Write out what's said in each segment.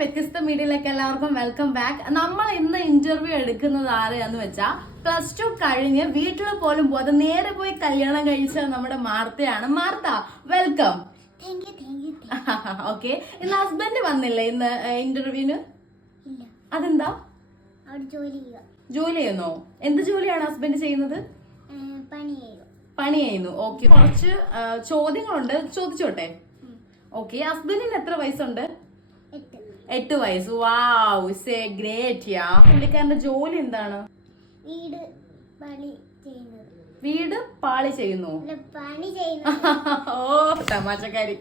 വ്യത്യസ്ത മീഡിയയിലേക്ക് എല്ലാവർക്കും വെൽക്കം ബാക്ക്. നമ്മൾ ഇന്ന് ഇന്റർവ്യൂ എടുക്കുന്നത് ആരെയാന്ന് വെച്ചാൽ +2 കഴിഞ്ഞ് വീട്ടിൽ പോലും പോകാതെ നേരെ പോയി കല്യാണം കഴിച്ച നമ്മുടെ മാർത്തയാണ്. Martha, welcome. ഓക്കെ, ഇന്ന് ഹസ്ബൻഡ് വന്നില്ലേ ഇന്ന് ഇന്റർവ്യൂവിന്? അതെന്താ? ജോലി ചെയ്യുന്നോ? എന്ത് ജോലിയാണ് ഹസ്ബൻഡ് ചെയ്യുന്നത്? പണി ചെയ്യുന്നു. ഓക്കെ, കുറച്ച് ചോദ്യങ്ങളുണ്ട്, ചോദിച്ചോട്ടെ? ഓക്കെ, ഹസ്ബൻഡിന് എത്ര വയസ്സുണ്ട്? 8 വയസ്സ്. Wow, say great ya. പുള്ളിക്കാരന്റെ ജോലി എന്താണ്? വീട് പാളി ചെയ്യുന്നു. ഓ, തമാശക്കാരി.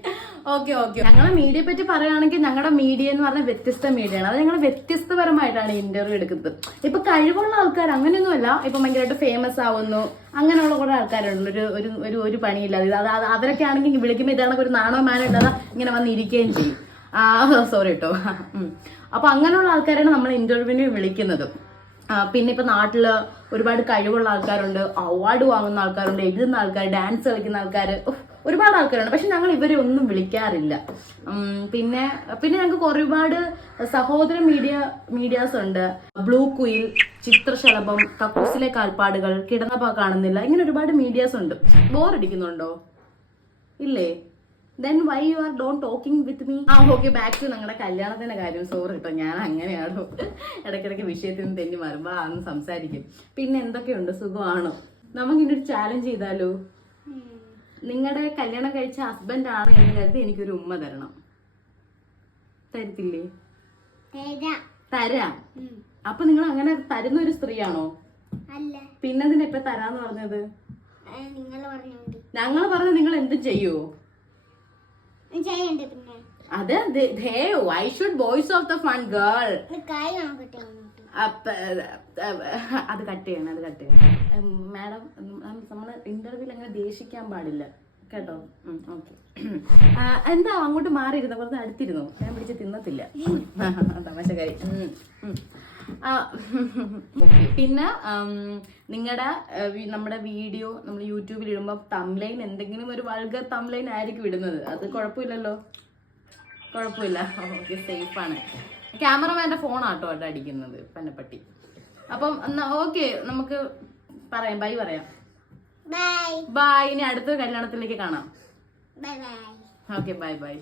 Okay okay. ഞങ്ങളുടെ മീഡിയയെ പറ്റി പറയുകയാണെങ്കിൽ ഞങ്ങളുടെ മീഡിയ എന്ന് പറഞ്ഞാൽ വ്യത്യസ്ത മീഡിയ ആണ്. അത് ഞങ്ങൾ വ്യത്യസ്തപരമായിട്ടാണ് ഇന്റർവ്യൂ എടുക്കുന്നത്. ഇപ്പൊ കഴിവുള്ള ആൾക്കാർ അങ്ങനെയൊന്നുമല്ല, ഇപ്പൊ ഭയങ്കരമായിട്ട് ഫേമസ് ആവുന്നു അങ്ങനെയുള്ള കുറെ ആൾക്കാരുണ്ട്. ഒരു പണിയില്ലാതെ അവരൊക്കെ ആണെങ്കിൽ വിളിക്കുമ്പോൾ ഇതാണ് ഒരു നാണോ മാനോ ഇല്ലാതെ ഇങ്ങനെ വന്നിരിക്കുകയും ചെയ്യും. സോറി കേട്ടോ. അപ്പൊ അങ്ങനെയുള്ള ആൾക്കാരാണ് നമ്മൾ ഇന്റർവ്യൂവിന് വിളിക്കുന്നത്. പിന്നെ ഇപ്പൊ നാട്ടില് ഒരുപാട് കഴിവുള്ള ആൾക്കാരുണ്ട്, അവാർഡ് വാങ്ങുന്ന ആൾക്കാരുണ്ട്, എഴുതുന്ന ആൾക്കാർ, ഡാൻസ് കളിക്കുന്ന ആൾക്കാർ, ഒരുപാട് ആൾക്കാരുണ്ട്. പക്ഷെ ഞങ്ങൾ ഇവരെ ഒന്നും വിളിക്കാറില്ല. പിന്നെ ഞങ്ങൾക്ക് ഒരുപാട് സഹോദര മീഡിയാസ് ഉണ്ട്. ബ്ലൂ കുയിൽ, ചിത്രശലഭം, കക്കൂസിലെ കാൽപ്പാടുകൾ, കിടന്നപ്പ കാണുന്നില്ല, ഇങ്ങനെ ഒരുപാട് മീഡിയാസ് ഉണ്ട്. ബോറടിക്കുന്നുണ്ടോ? ഇല്ലേ? Then why you are don't talking with me? Okay, back to ഞങ്ങളുടെ കല്യാണത്തിന്റെ കാര്യം. സോറി കേട്ടോ, ഞാൻ അങ്ങനെയാണോ ഇടയ്ക്കിടയ്ക്ക് വിഷയത്തിൽ നിന്ന് തെന്നി മാറുമ്പോ അന്ന് സംസാരിക്കും. പിന്നെ എന്തൊക്കെയുണ്ട്, സുഖമാണോ? നമുക്കിന്നൊരു ചാലഞ്ച് ചെയ്താലോ? നിങ്ങളുടെ കല്യാണം കഴിച്ച ഹസ്ബൻഡ് ആണ് എന്ന് കരുതി എനിക്കൊരു ഉമ്മ തരണം. തരത്തില്ലേ? തരാം. അപ്പൊ നിങ്ങൾ അങ്ങനെ തരുന്ന ഒരു സ്ത്രീയാണോ? പിന്നെന്തിനാ ഇപ്പൊ തരാന്ന് പറഞ്ഞത്? ഞങ്ങൾ പറഞ്ഞത് നിങ്ങൾ എന്തും ചെയ്യുവോ? അത് why should boys of the fun girl? അത് കട്ട് ചെയ്യണം. മാഡം, നമ്മള് ഇന്റർവ്യൂവിൽ അങ്ങനെ ദേഷിക്കാൻ പാടില്ല കേട്ടോ. ഓക്കെ, എന്താ അങ്ങോട്ട് മാറിയിരുന്നോ? കുറച്ച് അടുത്തിരുന്നോ? ഞാൻ പിടിച്ച് തിന്നത്തില്ല. തമാശക്കാരി. പിന്നെ നമ്മുടെ വീഡിയോ നമ്മൾ യൂട്യൂബിൽ ഇടുമ്പോൾ തംബ്ലൈൻ എന്തെങ്കിലും ഒരു വൾഗർ തംബ്ലൈൻ ആയിരിക്കും ഇടുന്നത്. അത് കുഴപ്പമില്ലല്ലോ? കുഴപ്പമില്ല. ഓക്കെ, സേഫാണ്. ക്യാമറമാന്റെ ഫോണാട്ടോ അവിടെ അടിക്കുന്നത്, പന്നപ്പട്ടി. അപ്പം ഓക്കെ, നമുക്ക് പറയാം, ബൈ പറയാം. ബൈ. ഇനി അടുത്ത കല്യാണത്തിലേക്ക് കാണാം. Okay, by.